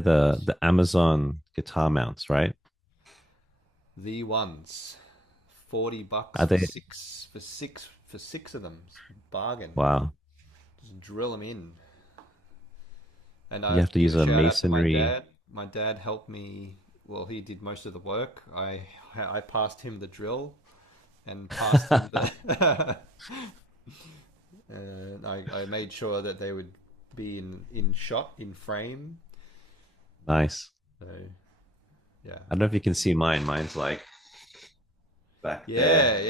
They're the Amazon guitar mounts, right? The ones, $40 Are for they? six of them. Bargain. Wow. Just drill them in. And I You have have to to give use a a shout out to my masonry. dad. My dad helped me. Well, he did most of the work. I passed him the drill and passed him the. And I made sure that they would be in shot in frame. Nice. So yeah, I don't know if you can see mine. Mine's like back there.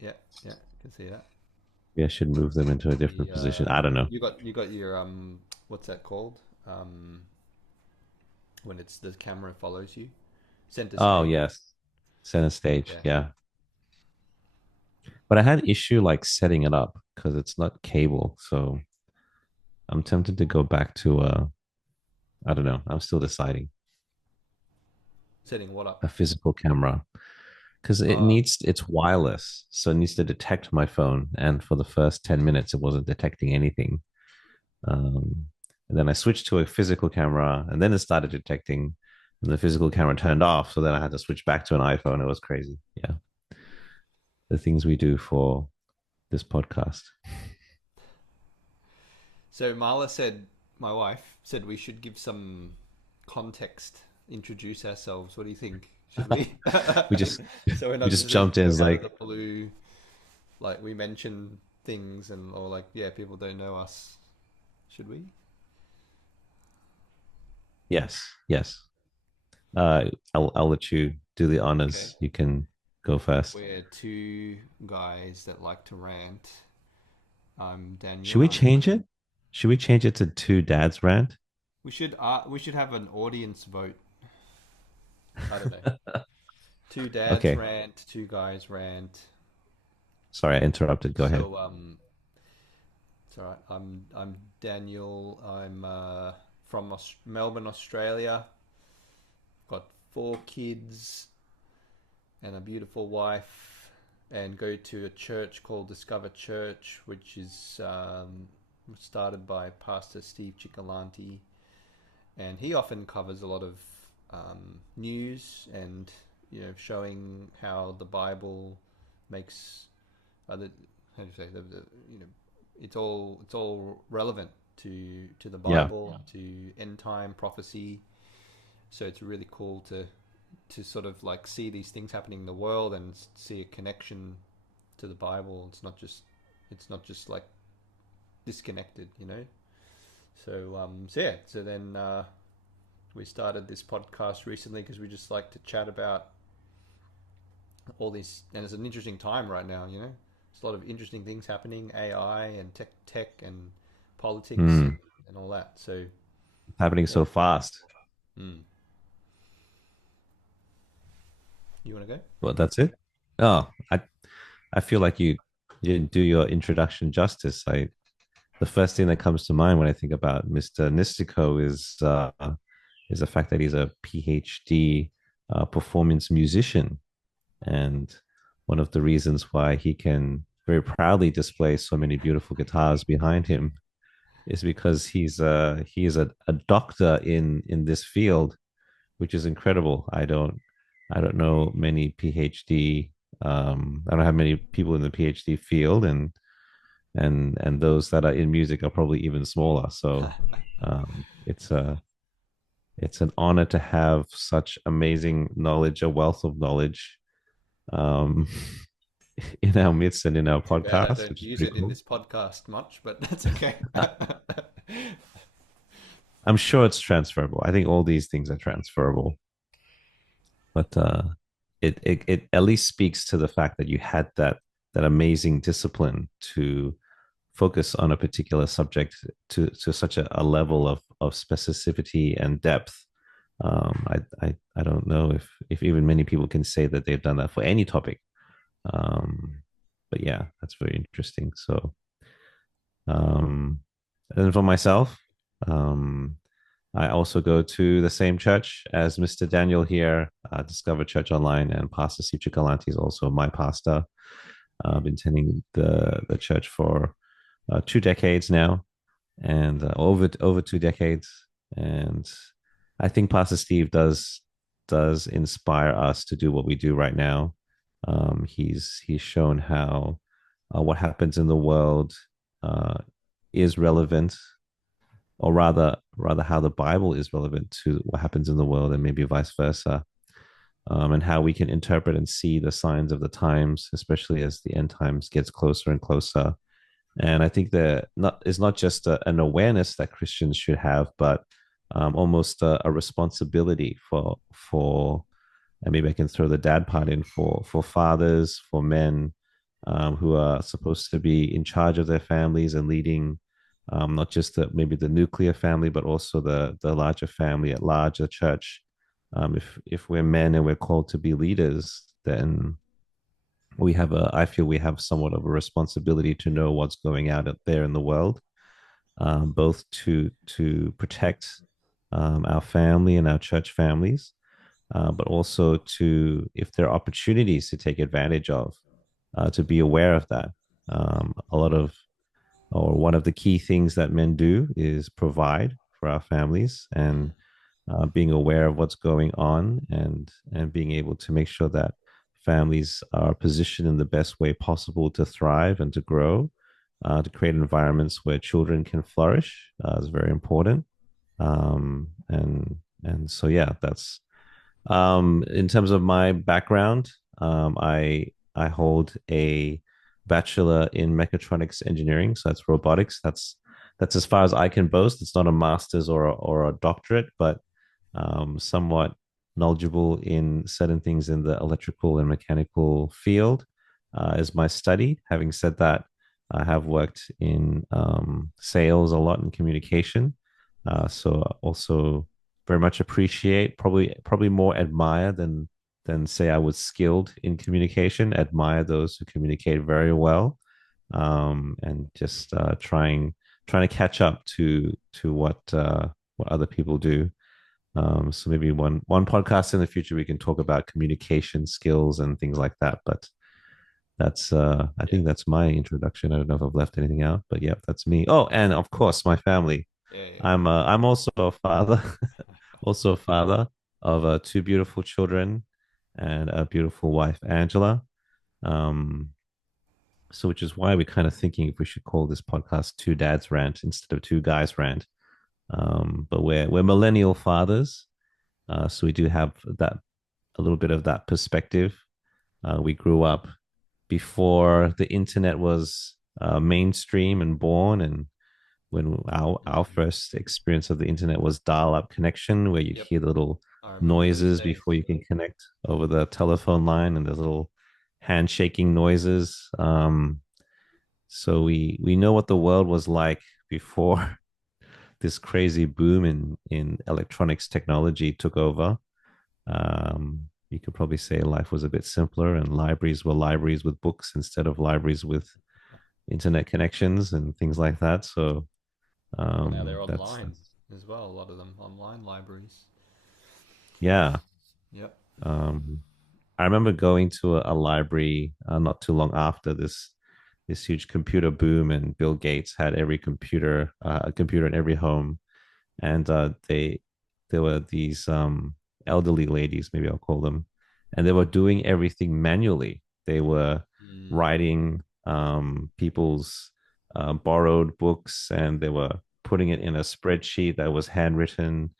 yeah. I can see that. Maybe I should move them into a different The position. I don't know. you got your what's that called? When it's the camera follows you, center Oh, stage. yes. Center stage. Yeah. Yeah. But I had issue like setting it up because it's not cable. So I'm tempted to go back to I don't know. I'm still deciding Setting what up? a physical camera because Uh, it's wireless. So it needs to detect my phone. And for the first 10 minutes, it wasn't detecting anything. Um, and then I switched to a physical camera and then it started detecting and the physical camera turned off. So then I had to switch back to an iPhone. It was crazy. Yeah. The things we do for this podcast. so Marla said, my wife said we should give some context, introduce ourselves. What do you think? Should we? we just So we're we not just just jumped in. It's out of like, the blue. Like we mention things and or like yeah, people don't know us. Should we? yes, yes. I'll let you do the Okay. honors. You can go first. We're two guys that like to rant. I'm Should Daniel. we change it? Should we change it to two dads rant? We should have an audience vote. I don't know. Two dads Okay. rant, two guys rant. Sorry, I interrupted. Go ahead. So it's all right. I'm Daniel. I'm from Melbourne, Australia. Got four kids and a beautiful wife, and go to a church called Discover Church, which is started by Pastor Steve Cicolanti, and he often covers a lot of news and showing how the Bible makes other how do you say the you know it's all relevant to the Yeah. Bible, to end time prophecy. So it's really cool to sort of like see these things happening in the world and see a connection to the Bible. It's not just like disconnected. So yeah. So then we started this podcast recently because we just like to chat about all these, and it's an interesting time right now. There's a lot of interesting things happening, AI and tech and politics and, Hmm. and all that. So It's happening yeah. so fast. Mm. You want to go? Well, that's it. Oh, I feel like you didn't do your introduction justice. The first thing that comes to mind when I think about Mr. Nistico is the fact that he's a PhD performance musician, and one of the reasons why he can very proudly display so many beautiful guitars behind him is because he is a doctor in this field, which is incredible. I don't know many PhD. I don't have many people in the PhD field, and those that are in music are probably even smaller. So it's an honor to have such amazing knowledge, a wealth of knowledge um, in our midst and in our Too bad I podcast, don't which is use pretty it in cool. this podcast much, but that's okay. I'm sure it's transferable. I think all these things are transferable, but it at least speaks to the fact that you had that amazing discipline to focus on a particular subject to such a level of specificity and depth. I don't know if even many people can say that they've done that for any topic. But yeah, that's very interesting. So, um, and for myself, um, I also go to the same church as Mr. Daniel here, Discover Church Online, and Pastor Steve Cicolanti is also my pastor. I've been attending the church for 2 decades now, and over 2 decades, and I think Pastor Steve does inspire us to do what we do right now. He's shown how what happens in the world uh, is relevant, or rather how the Bible is relevant to what happens in the world, and maybe vice versa. And how we can interpret and see the signs of the times, especially as the end times gets closer and closer. And I think that it's not just an awareness that Christians should have, but almost a responsibility for, and maybe I can throw the dad part in, for fathers, for men who are supposed to be in charge of their families and leading, not just maybe the nuclear family, but also the larger family at large, the church. If we're men and we're called to be leaders, then I feel we have somewhat of a responsibility to know what's going out there in the world, both to protect our family and our church families, but also to, if there are opportunities to take advantage of, to be aware of that. A lot of, or one of the key things that men do is provide for our families, and being aware of what's going on, and being able to make sure that families are positioned in the best way possible to thrive and to grow, to create environments where children can flourish is very important. And so yeah, that's in terms of my background. I hold a bachelor in mechatronics engineering, so that's robotics. That's as far as I can boast. It's not a master's or a doctorate, but somewhat knowledgeable in certain things in the electrical and mechanical field is my study. Having said that, I have worked in sales a lot in communication. So also very much appreciate, probably more admire than say I was skilled in communication. Admire those who communicate very well, and just trying to catch up to what other people do. So maybe one podcast in the future we can talk about communication skills and things like that. But that's I Yeah, think that's my introduction. I don't know if I've left anything out, but yeah, that's me. Oh, and of course my family. yeah, yeah. I'm also a father, also a father of two beautiful children and a beautiful wife, Angela. Um, so which is why we're kind of thinking if we should call this podcast Two Dads Rant instead of Two Guys Rant. But we're millennial fathers, so we do have that, a little bit of that perspective. We grew up before the internet was mainstream and born, and when our Mm. first experience of the internet was dial-up connection, where you'd Yep, hear the little I remember those noises days. before you can connect over the telephone line, and there's little handshaking noises. So we know what the world was like before this crazy boom in electronics technology took over. You could probably say life was a bit simpler, and libraries were libraries with books instead of libraries with internet connections and things like that. So Well, now they're that's online as well. A lot of them online libraries. yeah. Yep. Um, I remember going to a library not too long after this huge computer boom, and Bill Gates had a computer in every home, and there were these elderly ladies, maybe I'll call them, and they were doing everything manually. They were Mm. writing people's borrowed books, and they were putting it in a spreadsheet that was handwritten.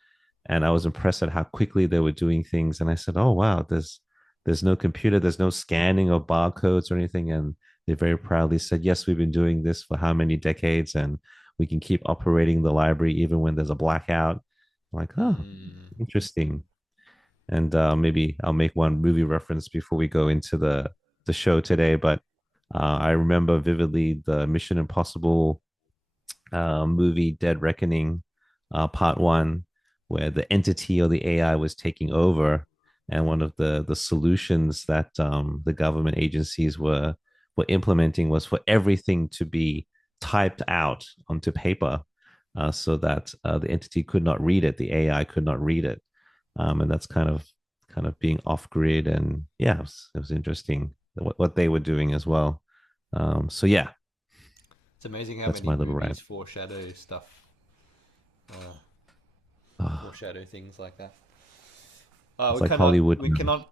And I was impressed at how quickly they were doing things. And I said, "Oh wow, there's no computer, there's no scanning of barcodes or anything." And they very proudly said, "Yes, we've been doing this for how many decades, and we can keep operating the library even when there's a blackout." I'm like, oh, Mm. interesting. And maybe I'll make one movie reference before we go into the show today. But I remember vividly the Mission Impossible movie Dead Reckoning, part one, where the entity or the AI was taking over, and one of the solutions that the government agencies were implementing was for everything to be typed out onto paper, so that the entity could not read it, the AI could not read it, and that's kind of being off grid, and yeah, it was interesting what they were doing as well. So yeah, It's amazing how that's many my little movies rant. foreshadow stuff. Uh, Oh, foreshadow things like that. it's like Hollywood We movies. cannot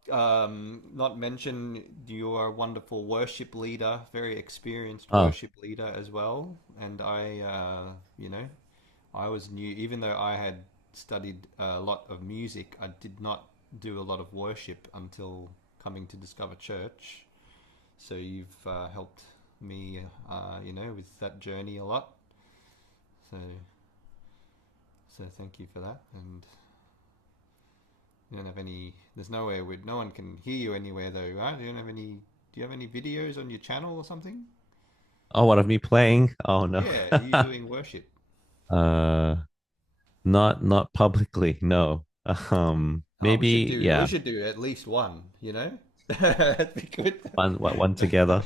not mention your wonderful worship leader, very experienced Oh, worship leader as well. And I was new, even though I had studied a lot of music, I did not do a lot of worship until coming to Discover Church. So you've helped me, with that journey a lot. So, so thank you for that. And you don't have any. There's nowhere where no one can hear you anywhere though, right? You don't have any. Do you have any videos on your channel or something? oh, what of me playing? Oh no. Yeah, you doing worship. uh, not publicly. No. Oh, we should Maybe do. We yeah. should do at least one. That'd be good. One together.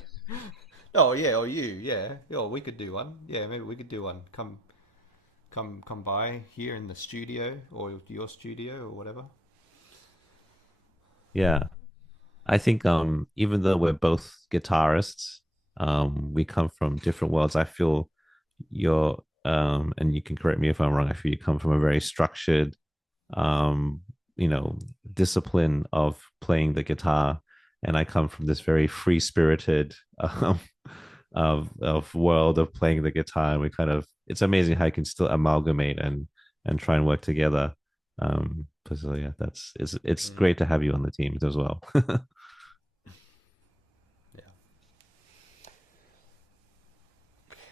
Oh yeah, or you, yeah. Oh, we could do one. Yeah, maybe we could do one. Come by here in the studio or your studio or whatever. Yeah. I think even though we're both guitarists, we come from different worlds. I feel you're and you can correct me if I'm wrong, I feel you come from a very structured um, you know, discipline of playing the guitar, and I come from this very free spirited of world of playing the guitar, and we kind of it's amazing how you can still amalgamate and try and work together. So yeah, it's Mm, great to have you on the team as well. yeah.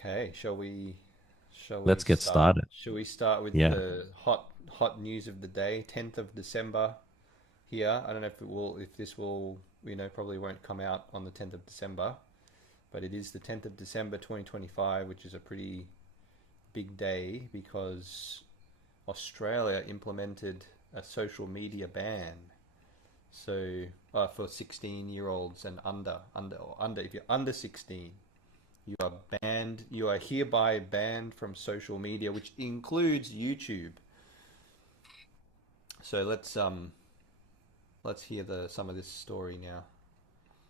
Okay, shall we Let's get start? started. Shall we start with Yeah. the hot news of the day? 10th of December here. I don't know if this will, probably won't come out on the 10th of December, but it is the 10th of December 2025, which is a pretty big day because Australia implemented a social media ban. So for 16-year-olds and under, if you're under 16, you are banned. You are hereby banned from social media, which includes YouTube. So let's hear some of this story now.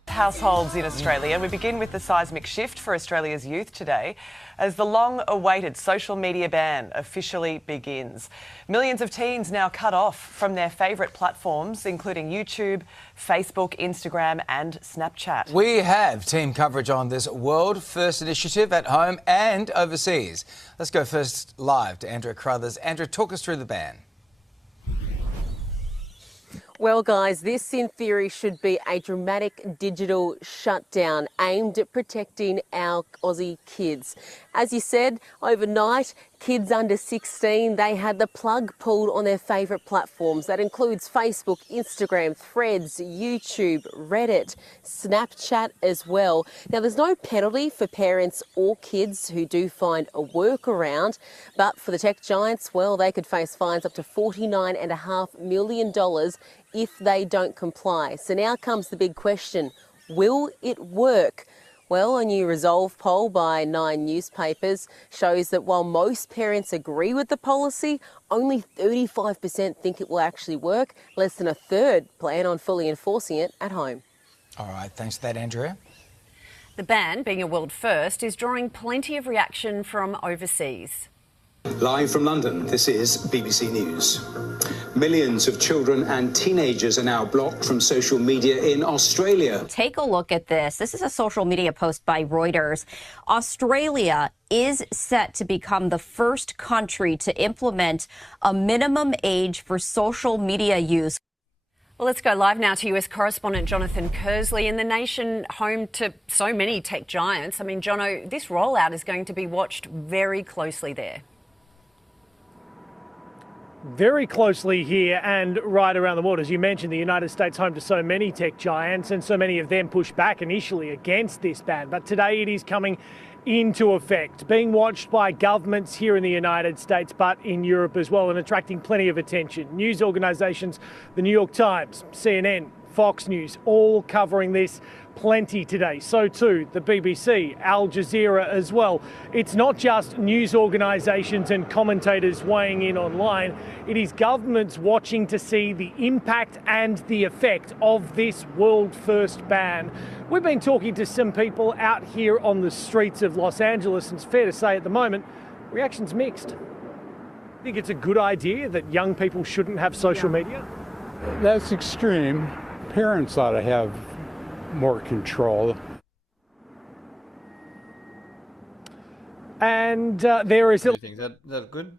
Households in Australia. We begin with the seismic shift for Australia's youth today as the long-awaited social media ban officially begins. Millions of teens now cut off from their favourite platforms, including YouTube, Facebook, Instagram and Snapchat. We have team coverage on this world-first initiative at home and overseas. Let's go first live to Andrea Crothers. Andrea, talk us through the ban. Well, guys, this in theory should be a dramatic digital shutdown aimed at protecting our Aussie kids. As you said, overnight, kids under 16, they had the plug pulled on their favourite platforms. That includes Facebook, Instagram, Threads, YouTube, Reddit, Snapchat as well. Now, there's no penalty for parents or kids who do find a workaround, but for the tech giants, well, they could face fines up to $49.5 million if they don't comply. So now comes the big question, will it work? Well, a new Resolve poll by 9 newspapers shows that while most parents agree with the policy, only 35% think it will actually work. Less than a third plan on fully enforcing it at home. All right, thanks for that, Andrea. The ban, being a world first, is drawing plenty of reaction from overseas. Live from London, this is BBC News. Millions of children and teenagers are now blocked from social media in Australia. Take a look at this. This is a social media post by Reuters. Australia is set to become the first country to implement a minimum age for social media use. Well, let's go live now to US correspondent Jonathan Kersley in the nation home to so many tech giants. I mean, Jono, this rollout is going to be watched very closely there. Very closely here and right around the world. As you mentioned, the United States home to so many tech giants, and so many of them pushed back initially against this ban. But today it is coming into effect, being watched by governments here in the United States, but in Europe as well, and attracting plenty of attention. News organisations, the New York Times, CNN, Fox News, all covering this plenty today. So too the BBC, Al Jazeera as well. It's not just news organisations and commentators weighing in online. It is governments watching to see the impact and the effect of this world-first ban. We've been talking to some people out here on the streets of Los Angeles, and it's fair to say at the moment, reaction's mixed. Think it's a good idea that young people shouldn't have social media? That's extreme. Parents ought to have more control. And there is... What do you think? Is that good?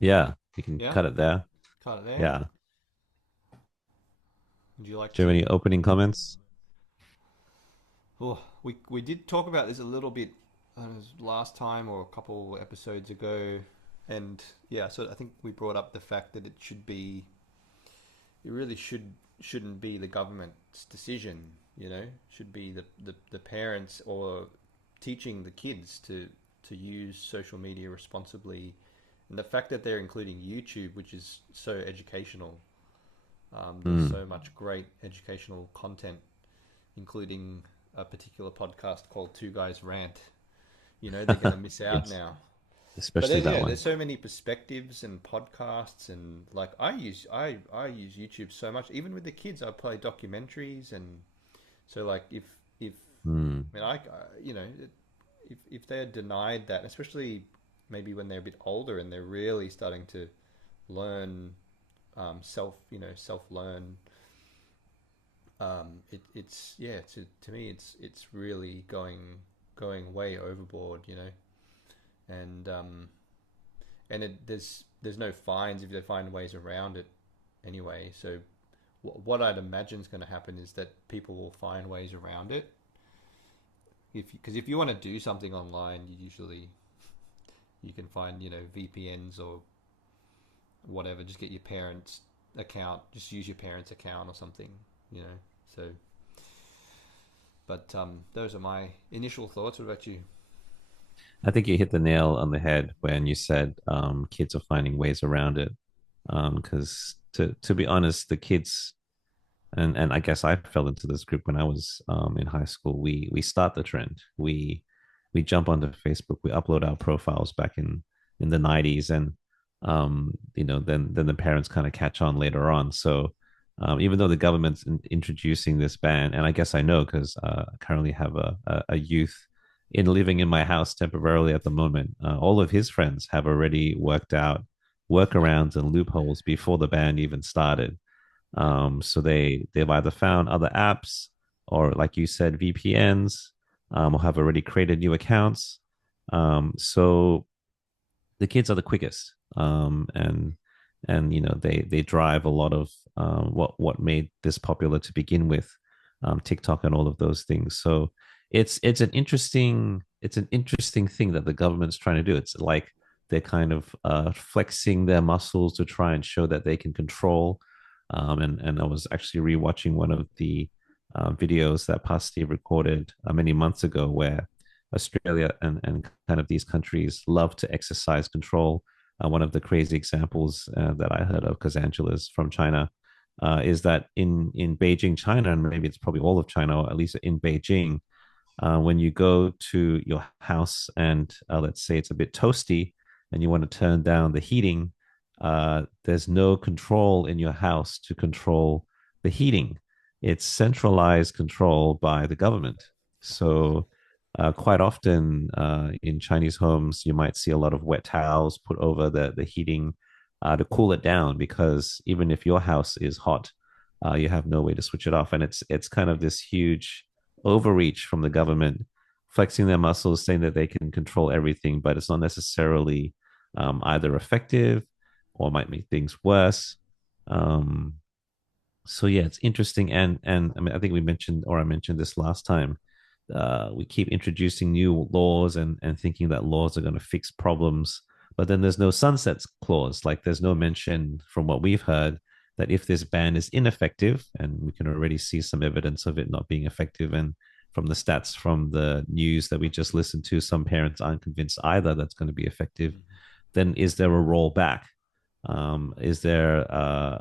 Yeah, you can cut it there. Cut it there? Yeah. Would you like Do you have any opening comments? Oh, we did talk about this a little bit last time or a couple episodes ago, and yeah, so I think we brought up the fact that it really shouldn't be the government's decision. Should be the parents or teaching the kids to use social media responsibly, and the fact that they're including YouTube, which is so educational. There's so much great educational content, including a particular podcast called Two Guys Rant. They're going to miss out now. Especially that one. There's so many perspectives and podcasts, and like I use YouTube so much. Even with the kids, I play documentaries, and so like if they're denied that, especially maybe when they're a bit older and they're really starting to learn self-learn. To me, it's really going way overboard, and there's no fines if they find ways around it anyway. So what I'd imagine is going to happen is that people will find ways around it. Because if you want to do something online, you can find VPNs or whatever. Just get your parents' account. Just use your parents' account or something. So. But those are my initial thoughts. What about you? I think you hit the nail on the head when you said kids are finding ways around it. Because to be honest, the kids, and I guess I fell into this group when I was in high school. We start the trend. We jump onto Facebook. We upload our profiles back in the 90s, and then the parents kind of catch on later on. So even though the government's introducing this ban, and I guess I know because I currently have a youth living in my house temporarily at the moment. All of his friends have already worked out workarounds and loopholes before the ban even started. So they've either found other apps or, like you said, VPNs, or have already created new accounts. So the kids are the quickest, and they drive a lot of what made this popular to begin with, TikTok and all of those things. So it's an interesting thing that the government's trying to do. It's like they're kind of flexing their muscles to try and show that they can control. And I was actually rewatching one of the videos that Pasty recorded many months ago, where Australia and kind of these countries love to exercise control. One of the crazy examples that I heard of, because Angela's from China, is that in Beijing, China, and maybe it's probably all of China, or at least in Beijing, when you go to your house and let's say it's a bit toasty and you want to turn down the heating, there's no control in your house to control the heating. It's centralized control by the government. So quite often in Chinese homes, you might see a lot of wet towels put over the heating to cool it down, because even if your house is hot, you have no way to switch it off. And it's kind of this huge overreach from the government, flexing their muscles, saying that they can control everything, but it's not necessarily either effective or might make things worse. So yeah, it's interesting, and I mean, I think I mentioned this last time. We keep introducing new laws and thinking that laws are going to fix problems, but then there's no sunsets clause. Like, there's no mention, from what we've heard, that if this ban is ineffective, and we can already see some evidence of it not being effective, and from the stats from the news that we just listened to, some parents aren't convinced either that's going to be effective. Then is there a rollback? Is there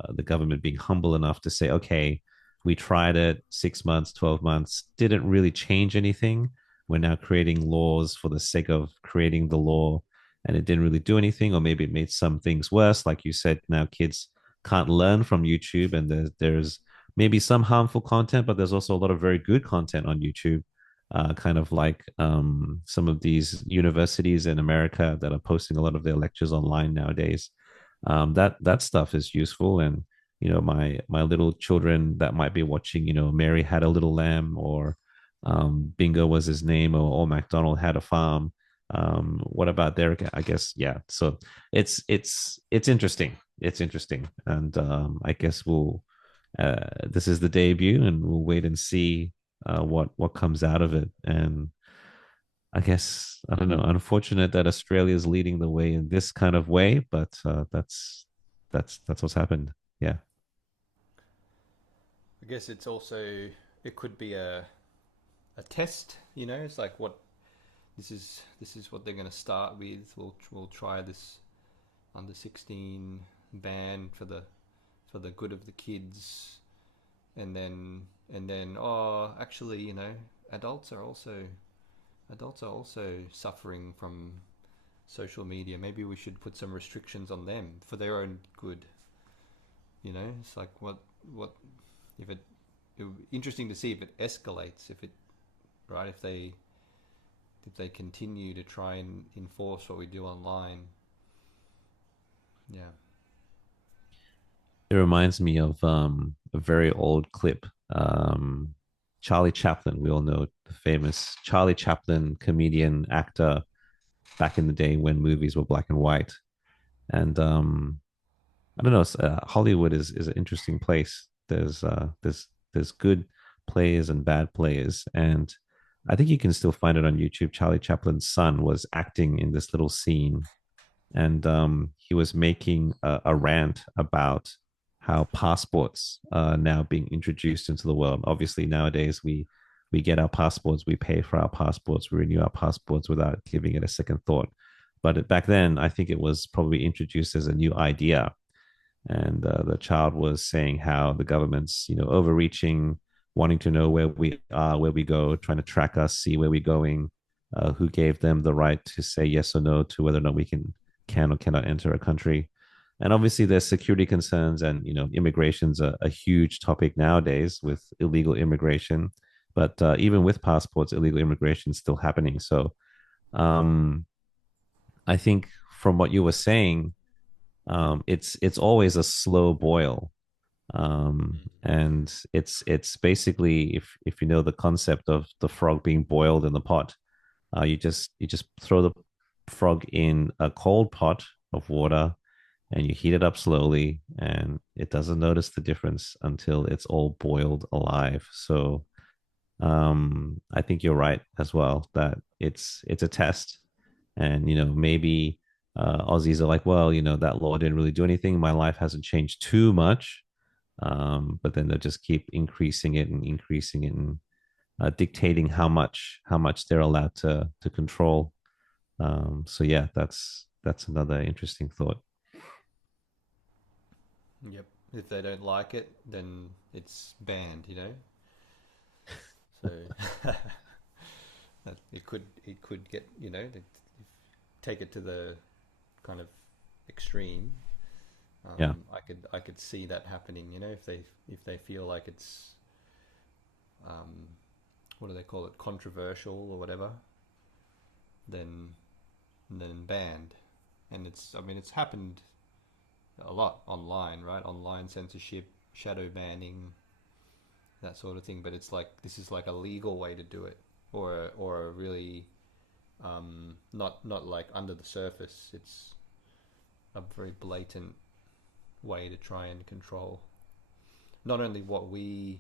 the government being humble enough to say, okay, we tried it 6 months, 12 months, didn't really change anything. We're now creating laws for the sake of creating the law, and it didn't really do anything, or maybe it made some things worse. Like you said, now kids can't learn from YouTube, and there's maybe some harmful content, but there's also a lot of very good content on YouTube. kind of like some of these universities in America that are posting a lot of their lectures online nowadays. That stuff is useful, and my little children that might be watching, Mary Had a Little Lamb, or Bingo Was His Name, or MacDonald Had a Farm. What about Derek? I guess, yeah. So it's interesting. It's interesting, and I guess we'll. This is the debut, and we'll wait and see what comes out of it. And I guess, I don't know. Unfortunate that Australia is leading the way in this kind of way, but that's what's happened. Yeah. I guess it's also, it could be a test. It's like, what this is what they're going to start with. We'll try this under 16 ban for the good of the kids, and then oh, actually, adults are also suffering from social media. Maybe we should put some restrictions on them for their own good. It's like, what if it would be interesting to see if it escalates, if they continue to try and enforce what we do online. Yeah. It reminds me of a very old clip. Charlie Chaplin, we all know the famous Charlie Chaplin, comedian, actor, back in the day when movies were black and white. And I don't know, Hollywood is an interesting place. There's good players and bad players, and I think you can still find it on YouTube. Charlie Chaplin's son was acting in this little scene, and he was making a rant about how passports are now being introduced into the world. Obviously, nowadays we get our passports, we pay for our passports, we renew our passports without giving it a second thought. But back then, I think it was probably introduced as a new idea, and the child was saying how the government's overreaching, wanting to know where we are, where we go, trying to track us, see where we're going, who gave them the right to say yes or no to whether or not we can or cannot enter a country. And obviously there's security concerns, and immigration's a huge topic nowadays with illegal immigration. But even with passports, illegal immigration is still happening. So um, I think from what you were saying, it's always a slow boil, and it's basically, if you know the concept of the frog being boiled in the pot, you just throw the frog in a cold pot of water, and you heat it up slowly, and it doesn't notice the difference until it's all boiled alive. So I think you're right as well, that it's a test, and maybe Aussies are like, well, that law didn't really do anything. My life hasn't changed too much, but then they'll just keep increasing it and increasing it, and dictating how much they're allowed to control. So yeah, that's another interesting thought. Yep. If they don't like it, then it's banned. So it could get, take it to the kind of extreme. Yeah. I could see that happening. If they feel like it's what do they call it, controversial or whatever, then banned. And it's happened a lot online, right? Online censorship, shadow banning, that sort of thing. But it's like, this is like a legal way to do it, or a really not like under the surface. It's a very blatant way to try and control not only what we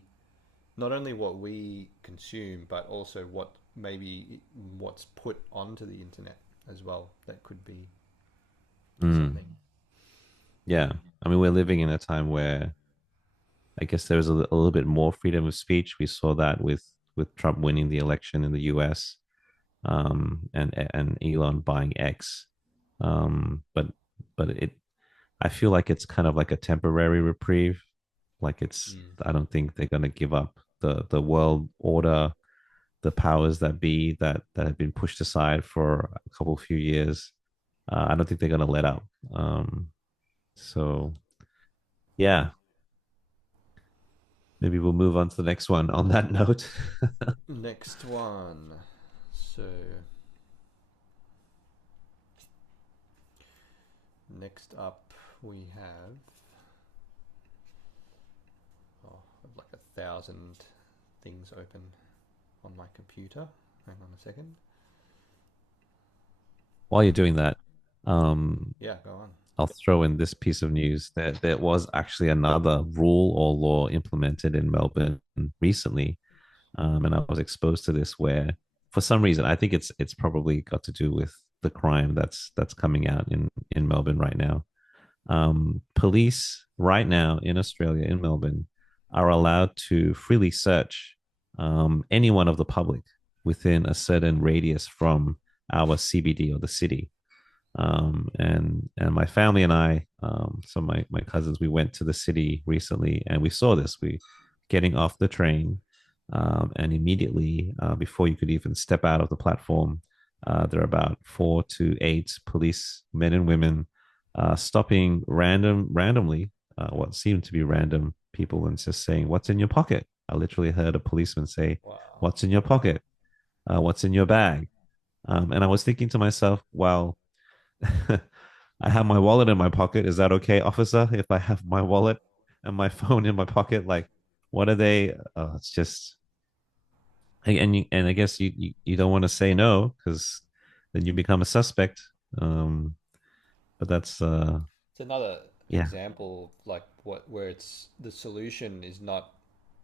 consume, but also what's put onto the internet as well. That could be something. Yeah, I mean, we're living in a time where I guess there's a little bit more freedom of speech. We saw that with Trump winning the election in the U.S., and Elon buying X. But I feel like it's kind of like a temporary reprieve. Like, I don't think they're going to give up the world order, the powers that be that have been pushed aside for a couple few years. I don't think they're going to let up. So yeah. maybe we'll move on to the next one on that note. Next one. So, next up we have like 1,000 things open on my computer. Hang on a second. While you're doing that, Yeah, go on. I'll throw in this piece of news that there was actually another rule or law implemented in Melbourne recently, and I was exposed to this where, for some reason, I think it's probably got to do with the crime that's coming out in Melbourne right now. Police right now in Australia, in Melbourne, are allowed to freely search anyone of the public within a certain radius from our CBD or the city. And my family and I, some of my cousins, we went to the city recently and we saw this. We getting off the train, and immediately before you could even step out of the platform, there are about 4 to 8 police men and women stopping randomly, what seemed to be random people, and just saying, "What's in your pocket?" I literally heard a policeman say, Wow. "What's in your pocket? What's in your bag?" And I was thinking to myself, well, I have my wallet in my pocket. Is that okay, officer? If I have my wallet and my phone in my pocket, like, what are they? It's just, and I guess you don't want to say no because then you become a suspect. But that's It's another yeah, example of like where it's the solution is not.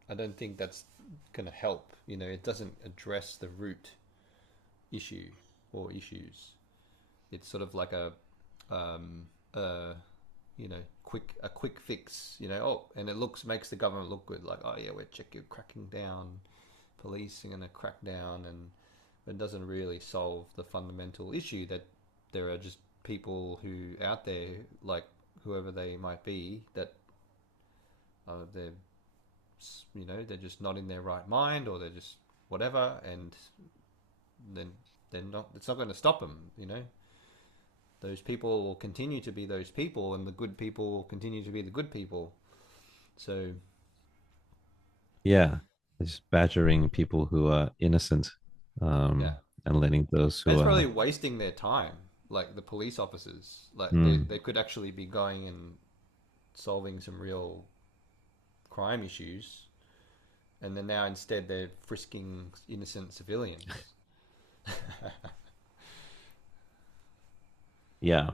I don't think that's going to help. You know, it doesn't address the root issue or issues. It's sort of like a quick fix. You know, and it makes the government look good. Like, oh yeah, we're cracking down, police are going to crack down, and it doesn't really solve the fundamental issue that there are just people who out there, like whoever they might be, that they're just not in their right mind, or they're just whatever, and then they're not. It's not going to stop them. You know, those people will continue to be those people, and the good people will continue to be the good people. So yeah, just badgering people who are innocent, yeah, and letting those and who it's are probably wasting their time. Like the police officers, like they could actually be going and solving some real crime issues, and then now instead they're frisking innocent civilians. yeah.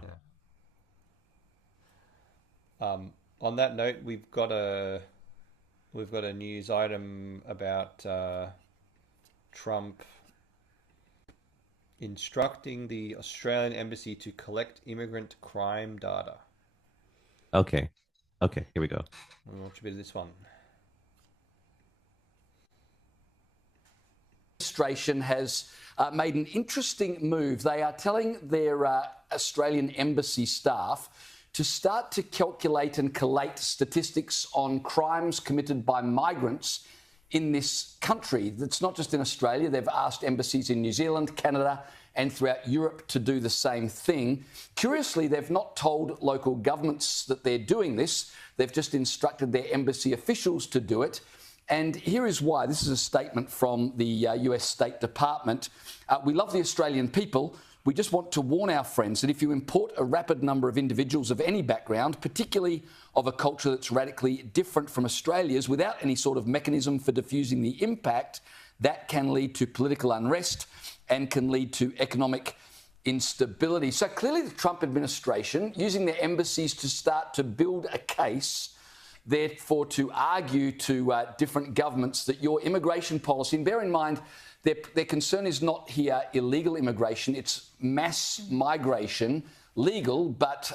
On that note, we've got a news item about Trump instructing the Australian Embassy to collect immigrant crime data. Okay, here we go. We'll watch a bit of this one. Administration has made an interesting move. They are telling their Australian embassy staff to start to calculate and collate statistics on crimes committed by migrants in this country. That's not just in Australia. They've asked embassies in New Zealand, Canada, and throughout Europe to do the same thing. Curiously, they've not told local governments that they're doing this. They've just instructed their embassy officials to do it. And here is why. This is a statement from the US State Department. We love the Australian people. We just want to warn our friends that if you import a rapid number of individuals of any background, particularly of a culture that's radically different from Australia's, without any sort of mechanism for diffusing the impact, that can lead to political unrest and can lead to economic instability. So clearly the Trump administration, using their embassies to start to build a case, therefore to argue to different governments that your immigration policy, and bear in mind, their concern is not here illegal immigration, it's mass migration, legal but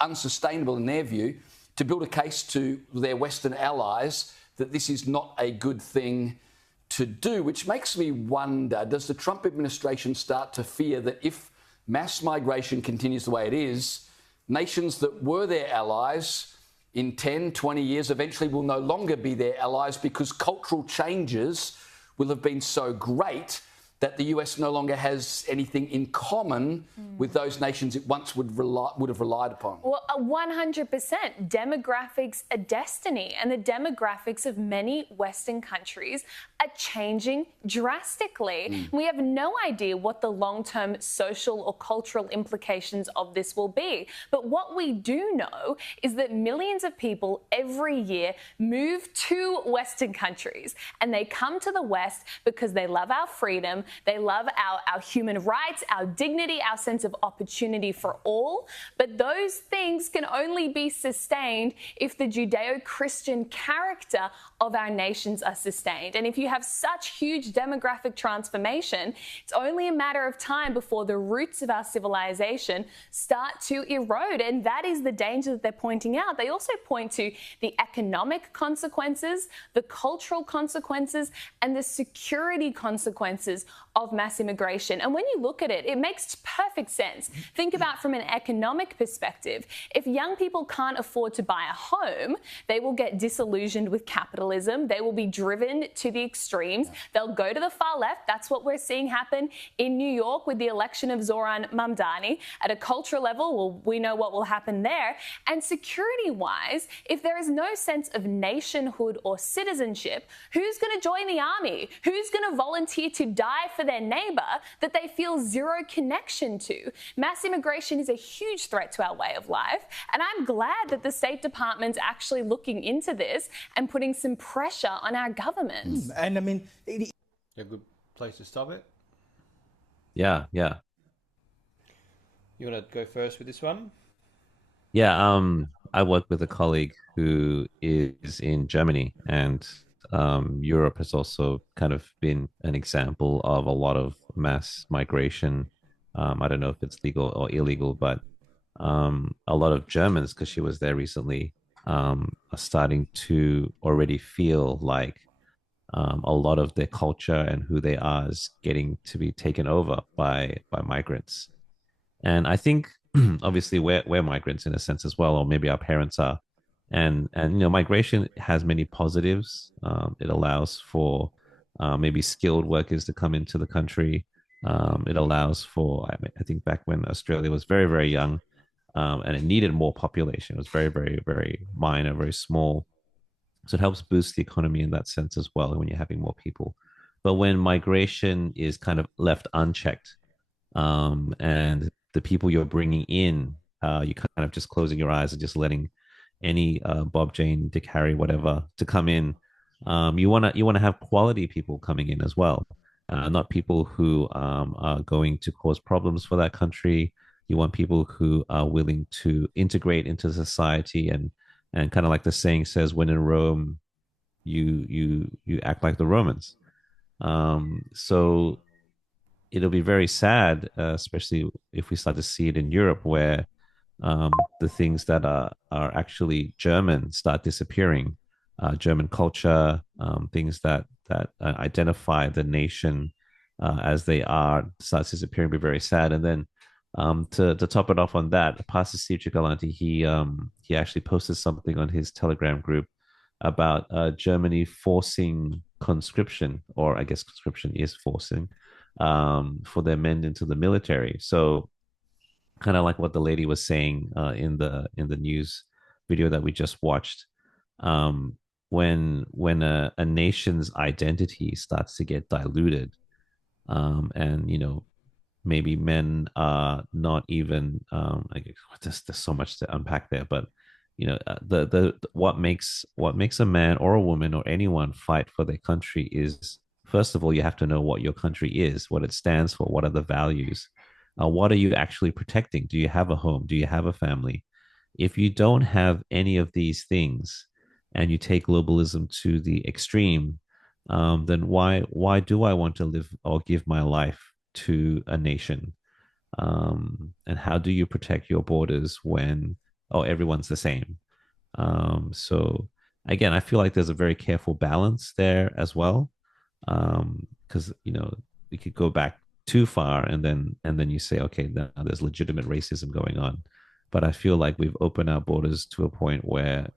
unsustainable in their view, to build a case to their Western allies that this is not a good thing to do, which makes me wonder, does the Trump administration start to fear that if mass migration continues the way it is, nations that were their allies in 10, 20 years eventually will no longer be their allies because cultural changes will have been so great that the US no longer has anything in common with those nations it once would have relied upon. Well, 100%. Demographics are destiny, and the demographics of many Western countries are changing drastically. We have no idea what the long-term social or cultural implications of this will be. But what we do know is that millions of people every year move to Western countries, and they come to the West because they love our freedom, they love our human rights, our dignity, our sense of opportunity for all. But those things can only be sustained if the Judeo-Christian character of our nations are sustained. And if you have such huge demographic transformation, it's only a matter of time before the roots of our civilization start to erode. And that is the danger that they're pointing out. They also point to the economic consequences, the cultural consequences, and the security consequences of mass immigration. And when you look at it, it makes perfect sense. Think about from an economic perspective. If young people can't afford to buy a home, they will get disillusioned with capitalism. They will be driven to the extremes. They'll go to the far left. That's what we're seeing happen in New York with the election of Zoran Mamdani. At a cultural level, well, we know what will happen there. And security-wise, if there is no sense of nationhood or citizenship, who's going to join the army? Who's going to volunteer to die for their neighbour that they feel zero connection to? Mass immigration is a huge threat to our way of life, and I'm glad that the State Department's actually looking into this and putting some pressure on our governments. And I mean, a good place to stop it. Yeah. You want to go first with this one? Yeah, I work with a colleague who is in Germany, and Europe has also kind of been an example of a lot of mass migration. I don't know if it's legal or illegal, but a lot of Germans, because she was there recently, are starting to already feel like a lot of their culture and who they are is getting to be taken over by migrants. And I think obviously we're migrants in a sense as well, or maybe our parents are. And migration has many positives. It allows for maybe skilled workers to come into the country. It allows for, I think back when Australia was very, very young, and it needed more population. It was very, very, very minor, very small. So it helps boost the economy in that sense as well when you're having more people. But when migration is kind of left unchecked, and the people you're bringing in, you kind of just closing your eyes and just letting any Bob, Jane, Dick, Harry, whatever to come in. You wanna have quality people coming in as well, not people who are going to cause problems for that country. You want people who are willing to integrate into society, and kind of like the saying says, when in Rome, you act like the Romans. So it'll be very sad, especially if we start to see it in Europe, where the things that are actually German start disappearing. German culture, things that identify the nation as they are, starts disappearing. Be very sad. And then to top it off on that, Pastor Steve Cigalanti, he actually posted something on his Telegram group about Germany forcing conscription, or I guess conscription is forcing, for their men into the military. So kind of like what the lady was saying in the news video that we just watched. When a nation's identity starts to get diluted, and maybe men are not even there's so much to unpack there, but the what makes a man or a woman or anyone fight for their country is, first of all, you have to know what your country is, what it stands for, what are the values, what are you actually protecting? Do you have a home? Do you have a family? If you don't have any of these things, and you take globalism to the extreme, then why do I want to live or give my life to a nation? And how do you protect your borders when everyone's the same? So again, I feel like there's a very careful balance there as well, because we could go back too far, and then you say, okay, now there's legitimate racism going on. But I feel like we've opened our borders to a point where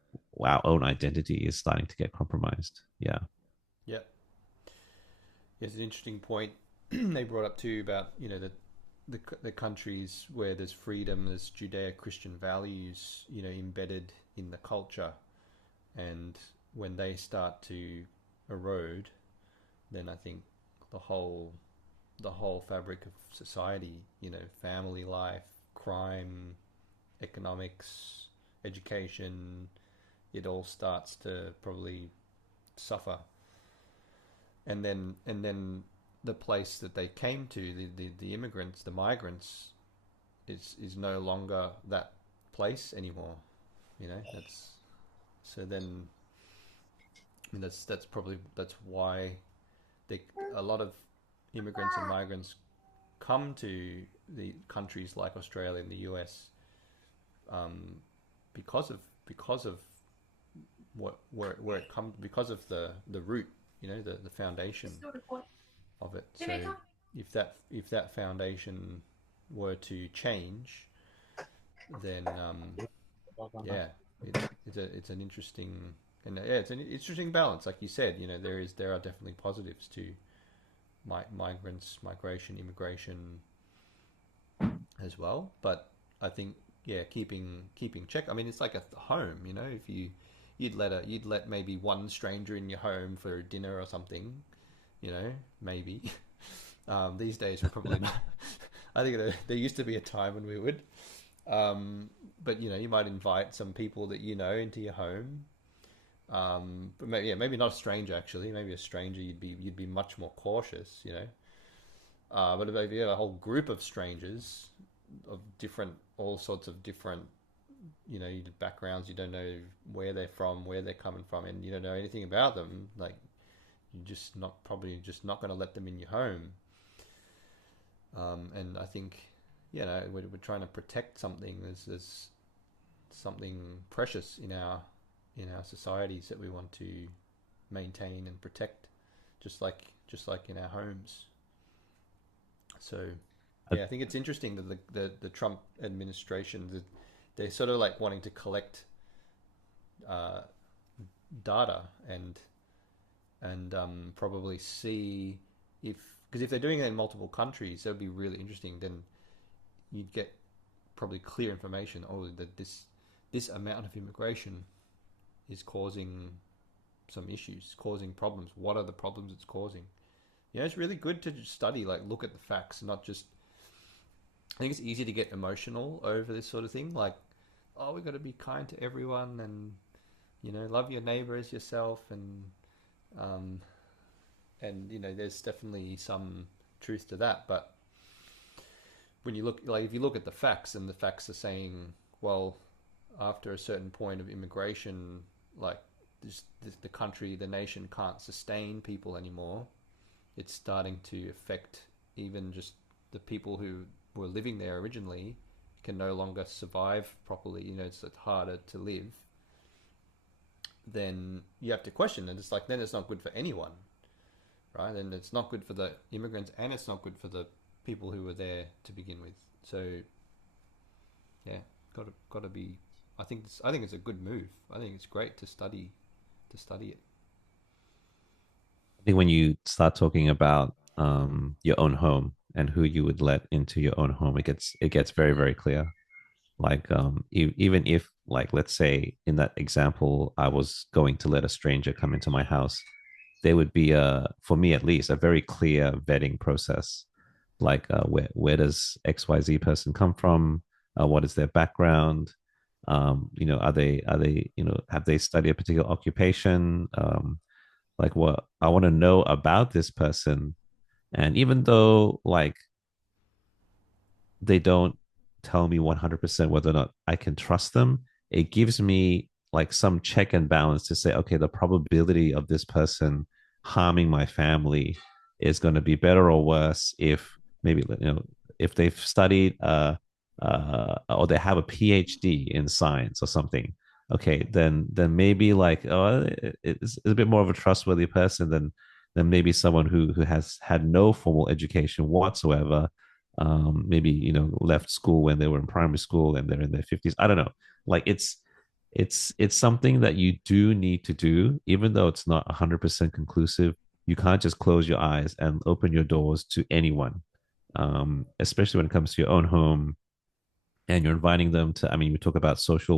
our own identity is starting to get compromised. Yeah. It's an interesting point. they brought up too about the countries where there's freedom, there's Judeo-Christian values, embedded in the culture, and when they start to erode, then I think the whole fabric of society, family life, crime, economics, education, it all starts to probably suffer. And then the place that they came to, the immigrants, the migrants, is no longer that place anymore. That's so then. I mean, that's why a lot of immigrants and migrants come to the countries like Australia and the US, because of where it comes, because of the root, the foundation of it. So if that foundation were to change, then yeah, it's an interesting, and yeah, it's an interesting balance, like you said. There are definitely positives to migrants, migration, immigration as well. But I think, yeah, keeping check. I mean, it's like at the home, if you'd let maybe one stranger in your home for dinner or something, maybe. These days we're probably not. I think there used to be a time when we would, but you might invite some people that into your home. But maybe not a stranger actually. Maybe a stranger you'd be much more cautious, But if you had a whole group of strangers of all sorts of different, backgrounds, you don't know where they're from, where they're coming from, and you don't know anything about them. Like, you're just not going to let them in your home. And I think, we're trying to protect something. There's something precious in our societies that we want to maintain and protect, just like in our homes. So yeah, I think it's interesting that the Trump administration, they're sort of like wanting to collect data and probably see because if they're doing it in multiple countries, that would be really interesting. Then you'd get probably clear information. That this amount of immigration is causing some issues, causing problems. What are the problems it's causing? It's really good to just study, like look at the facts, not just. I think it's easy to get emotional over this sort of thing, like, we've got to be kind to everyone, and love your neighbor as yourself, and there's definitely some truth to that. But when you look, like, if you look at the facts, and the facts are saying, well, after a certain point of immigration, like the country, the nation can't sustain people anymore. It's starting to affect even just the people who were living there originally can no longer survive properly. It's harder to live. Then you have to question, and it's like, then it's not good for anyone, right? And it's not good for the immigrants, and it's not good for the people who were there to begin with. So yeah, got to be. I think it's a good move. I think it's great to study it. I think when you start talking about your own home and who you would let into your own home, it gets very, very clear. Like, even if, like, let's say in that example, I was going to let a stranger come into my house, there would be for me at least, a very clear vetting process. Like, where does XYZ person come from? What is their background? Are they have they studied a particular occupation? Like, what I want to know about this person. And even though, like, they don't tell me 100% whether or not I can trust them, it gives me like some check and balance to say, okay, the probability of this person harming my family is going to be better or worse if maybe, if they've studied or they have a PhD in science or something. Okay, then maybe, like, it's a bit more of a trustworthy person than maybe someone who has had no formal education whatsoever. Maybe left school when they were in primary school and they're in their 50s. I don't know. Like, it's something that you do need to do, even though it's not 100% conclusive. you can't just close your eyes and open your doors to anyone, especially when it comes to your own home and you're inviting them to, I mean, we talk about social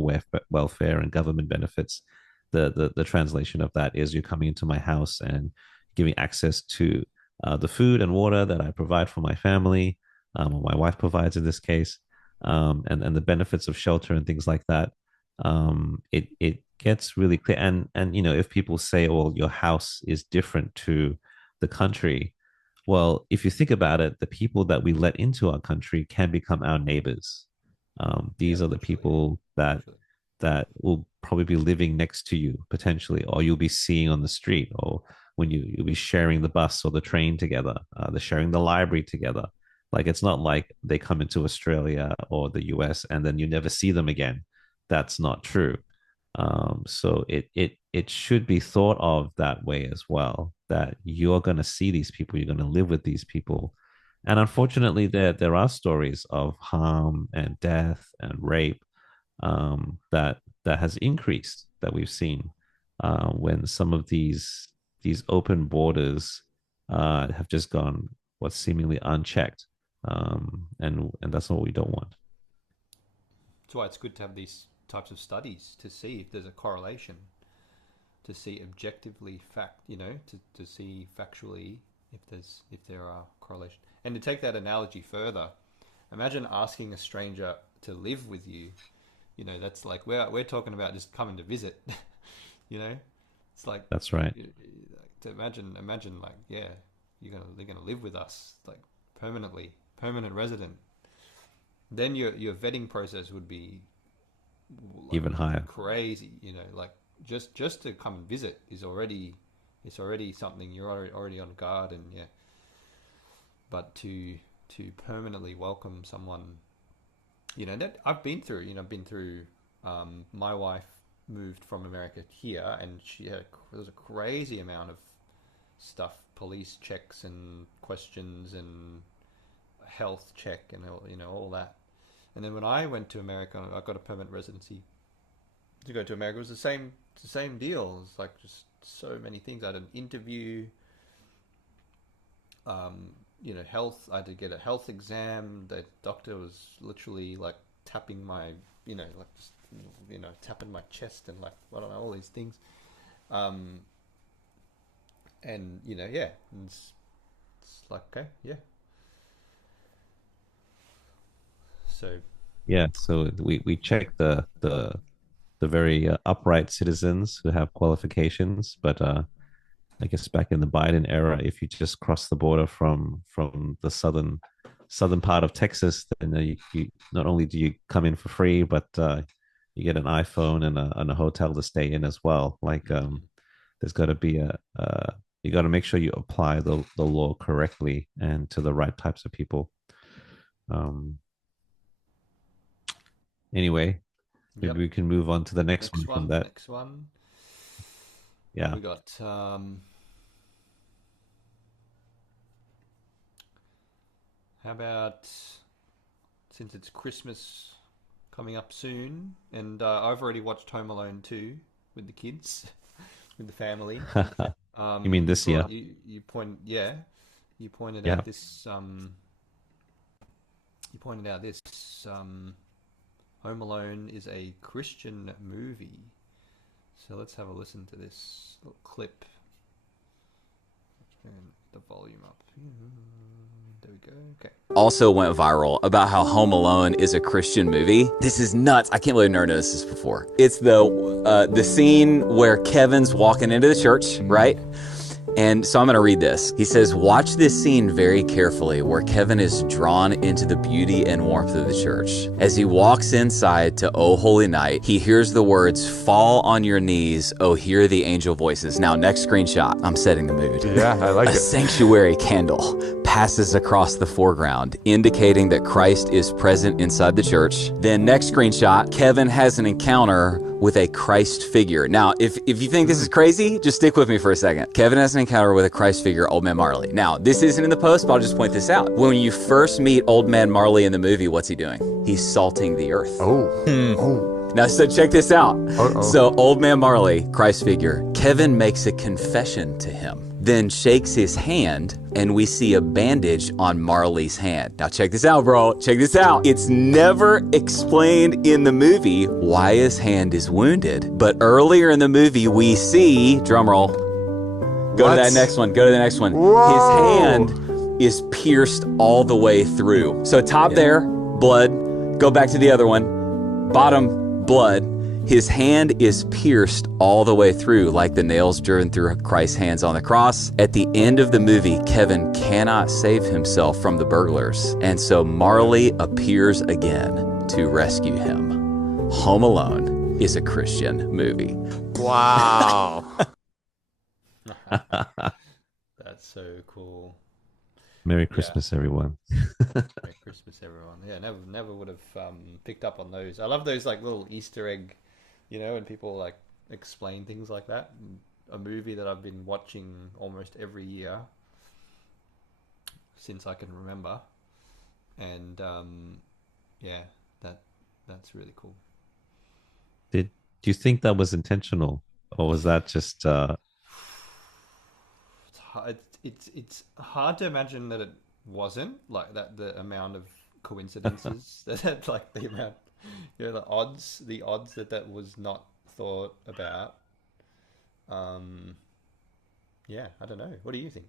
welfare and government benefits. The translation of that is you're coming into my house and giving access to the food and water that I provide for my family, or my wife provides in this case, and the benefits of shelter and things like that. It gets really clear. And if people say, well, your house is different to the country, well, if you think about it, the people that we let into our country can become our neighbors. These are the people that will probably be living next to you potentially, or you'll be seeing on the street, or when you'll be sharing the bus or the train together, they're sharing the library together. Like, it's not like they come into Australia or the US and then you never see them again. That's not true. So it should be thought of that way as well, that you're going to see these people, you're going to live with these people. And unfortunately, there are stories of harm and death and rape, that has increased, that we've seen, when some of these open borders have just gone what's seemingly unchecked, and that's what we don't want. That's why it's good to have these types of studies to see if there's a correlation, to see objectively to see factually if there are correlations. And to take that analogy further, imagine asking a stranger to live with you. That's like we're talking about just coming to visit. It's like, that's right. To imagine like, yeah, they're gonna live with us, like permanently, permanent resident. Then your vetting process would be like even higher, crazy. Like just to come and visit is already something you're already on guard, and yeah. But to permanently welcome someone, that I've been through. My wife moved from America here, and there was a crazy amount of stuff, police checks and questions and health check and all that. And then when I went to America, I got a permanent residency to go to America. It was the same deal. It was like just so many things. I had an interview. Health. I had to get a health exam. The doctor was literally like tapping my, tapping my chest and like, I don't know, all these things. And yeah, it's like, okay, yeah. So we check the very upright citizens who have qualifications, but I guess back in the Biden era, if you just cross the border from the southern part of Texas, then you not only do you come in for free, but you get an iPhone and a hotel to stay in as well. Like, there's got to be you got to make sure you apply the law correctly and to the right types of people. Anyway, maybe we can move on to the next one from that. Next one. Yeah. We got how about, since it's Christmas coming up soon, and I've already watched Home Alone 2 with the kids, with the family. You mean this year? You pointed out this. You pointed out this. Home Alone is a Christian movie. So let's have a listen to this little clip. Turn the volume up. There we go. Okay. Also went viral about how Home Alone is a Christian movie. This is nuts. I can't believe I've never noticed this before. It's the scene where Kevin's walking into the church, right? And so I'm going to read this. He says, watch this scene very carefully where Kevin is drawn into the beauty and warmth of the church. As he walks inside to O Holy Night, he hears the words, fall on your knees, oh, hear the angel voices. Now, next screenshot. I'm setting the mood. Yeah, I like it. A sanctuary candle passes across the foreground, indicating that Christ is present inside the church. Then next screenshot, Kevin has an encounter with a Christ figure. Now, if you think this is crazy, just stick with me for a second. Kevin has an encounter with a Christ figure, Old Man Marley. Now, this isn't in the post, but I'll just point this out. When you first meet Old Man Marley in the movie, what's he doing? He's salting the earth. Now, so check this out. Uh-oh. So old man Marley, Christ figure, Kevin makes a confession to him, then shakes his hand, and we see a bandage on Marley's hand. Now check this out, bro. Check this out. It's never explained in the movie why his hand is wounded. But earlier in the movie, we see, drumroll, go to that next one. Go to the next one. Whoa. His hand is pierced all the way through. So top there, blood. Go back to the other one. Bottom, blood. His hand is pierced all the way through, like the nails driven through Christ's hands on the cross. At the end of the movie, Kevin cannot save himself from the burglars, and so Marley appears again to rescue him. Home Alone is a Christian movie. Wow. That's so cool. Merry Christmas, everyone. Merry Christmas, everyone. Yeah, never would have picked up on those. I love those like little Easter egg, you know, and people like explain things like that. A movie that I've been watching almost every year since I can remember, and yeah, that's really cool. Do you think that was intentional, or was that just? It's hard to imagine that it wasn't like that. The amount of coincidences that like the amount, you know, the odds that was not thought about. Yeah, I don't know. What do you think?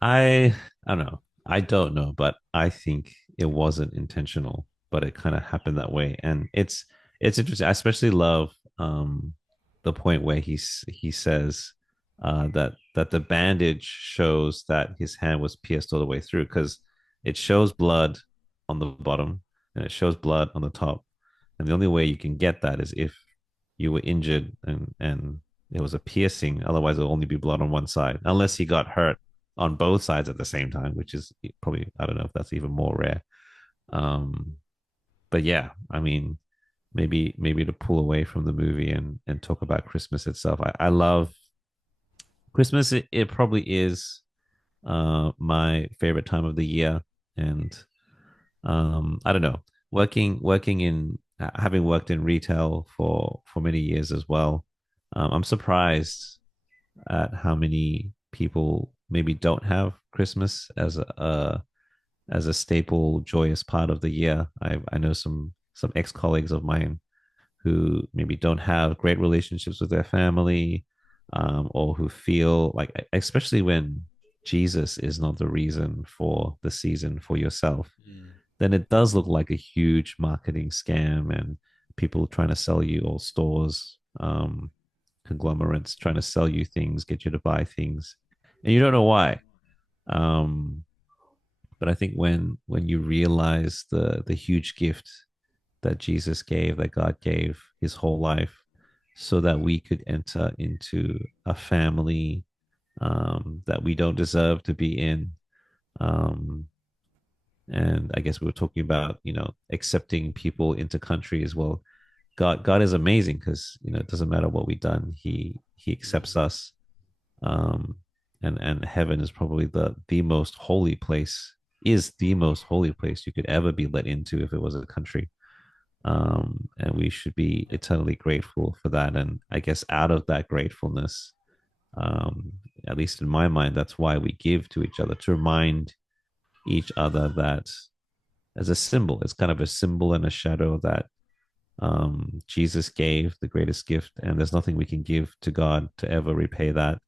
I don't know. I don't know, but I think it wasn't intentional, but it kind of happened that way, and it's interesting. I especially love the point where he says that the bandage shows that his hand was pierced all the way through, because it shows blood on the bottom and it shows blood on the top, and the only way you can get that is if you were injured and it was a piercing. Otherwise, it'll only be blood on one side, unless he got hurt on both sides at the same time, which is probably, I don't know if that's even more rare. But yeah, I mean, maybe to pull away from the movie and talk about Christmas itself. I love Christmas. It probably is my favorite time of the year, and I don't know, working in having worked in retail for many years as well. I'm surprised at how many people maybe don't have Christmas as a staple, joyous part of the year. I know some ex-colleagues of mine who maybe don't have great relationships with their family, or who feel like, especially when Jesus is not the reason for the season for yourself, then it does look like a huge marketing scam, and people trying to sell you, all stores, conglomerates trying to sell you things, get you to buy things, and you don't know why. But I think when you realize the huge gift that Jesus gave, that God gave his whole life, so that we could enter into a family that we don't deserve to be in. And I guess we were talking about, accepting people into country as well. God is amazing, because it doesn't matter what we've done, he accepts us. And heaven is probably the most holy place, is the most holy place you could ever be let into if it was a country. And we should be eternally grateful for that. And I guess out of that gratefulness, at least in my mind, that's why we give to each other, to remind each other that, as a symbol, it's kind of a symbol and a shadow that Jesus gave the greatest gift, and there's nothing we can give to God to ever repay that.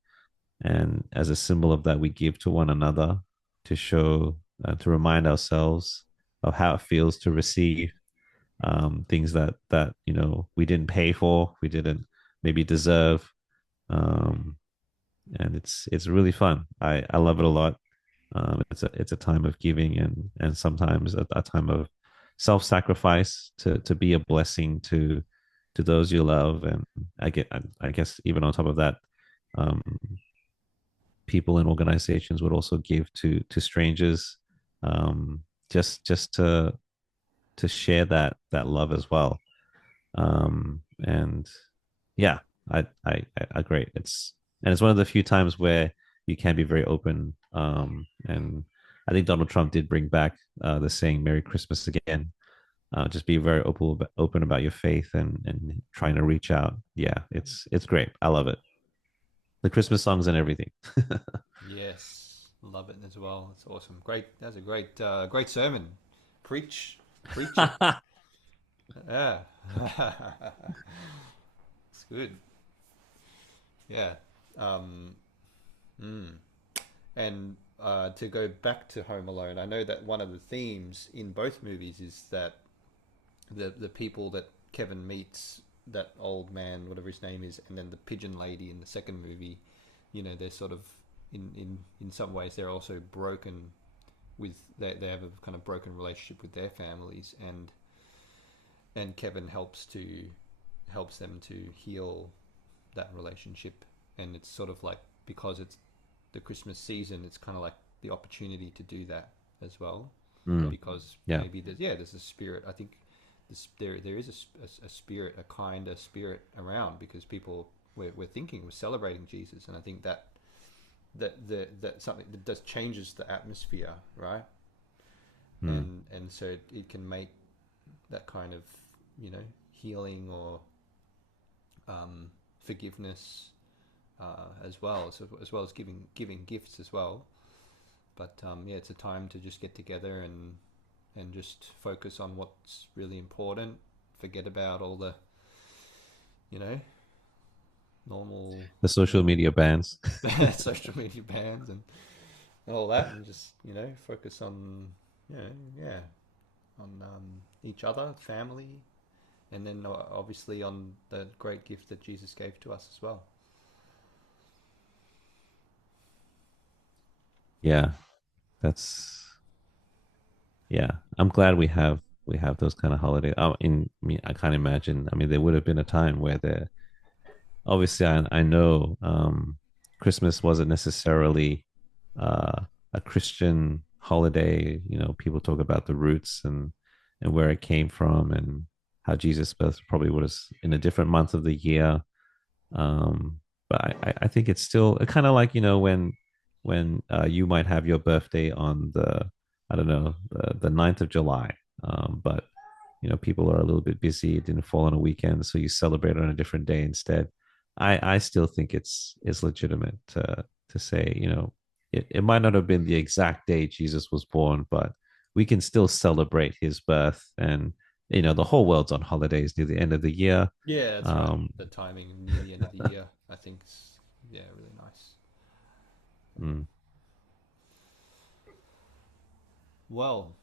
And as a symbol of that, we give to one another to show, to remind ourselves of how it feels to receive things that we didn't pay for, we didn't maybe deserve, and it's really fun. I love it a lot. It's a time of giving, and sometimes a time of self-sacrifice to be a blessing to those you love. And I guess even on top of that, people and organizations would also give to strangers, just to share that love as well. And yeah, I agree. It's one of the few times where you can be very open. And I think Donald Trump did bring back the saying "Merry Christmas" again. just be very open about your faith and trying to reach out. Yeah, it's great. I love it. The Christmas songs and everything. Yes, love it as well. It's awesome. Great. That's a great sermon. Preach it. Yeah, it's good. Yeah. And to go back to Home Alone, I know that one of the themes in both movies is that the people that Kevin meets, that old man, whatever his name is, and then the pigeon lady in the second movie, they're sort of in some ways they're also broken with they have a kind of broken relationship with their families, and Kevin helps them to heal that relationship. And it's sort of like, because it's the Christmas season, it's kind of like the opportunity to do that as well. Because maybe there's a spirit. I think there is a spirit, a kinder spirit around, because people we're celebrating Jesus, and I think that something that does changes the atmosphere, right? And so it can make that kind of healing or forgiveness as well as giving gifts as well. But it's a time to just get together and just focus on what's really important. Forget about all the normal the social media bans. social media bans and all that, and just focus on each other, family, and then obviously on the great gift that Jesus gave to us as well. Yeah, I'm glad we have those kind of holidays. I can't imagine. I mean, there would have been a time where there. Obviously, I know Christmas wasn't necessarily a Christian holiday. People talk about the roots and where it came from, and how Jesus' birth probably was in a different month of the year. But I think it's still kind of like when you might have your birthday on the, I don't know, the 9th of July, but people are a little bit busy. It didn't fall on a weekend, so you celebrate on a different day instead. I still think it's legitimate to say, it might not have been the exact day Jesus was born, but we can still celebrate his birth. And the whole world's on holidays near the end of the year. Yeah, that's right. The timing near the end of the year, I think, is really nice. Well,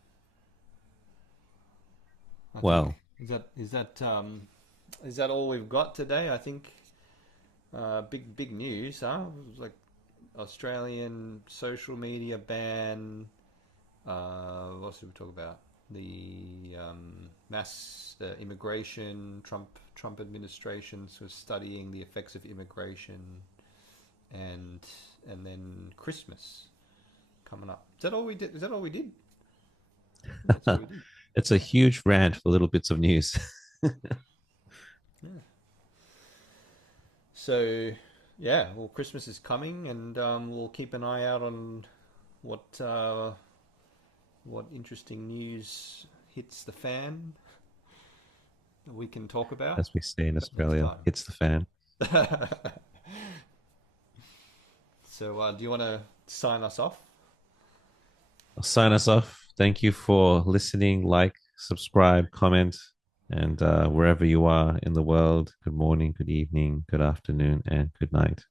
is that all we've got today? I think big news, huh? Like Australian social media ban. What else did we talk about? The mass immigration. Trump administration was studying the effects of immigration, and then Christmas coming up. Is that all we did? That's all we did. It's a huge rant for little bits of news. Yeah. So, well, Christmas is coming, and we'll keep an eye out on what interesting news hits the fan that we can talk about. As we say in Australia, hits the fan. So, do you want to sign us off? I'll sign us off. Thank you for listening. Like, subscribe, comment, and wherever you are in the world, good morning, good evening, good afternoon, and good night.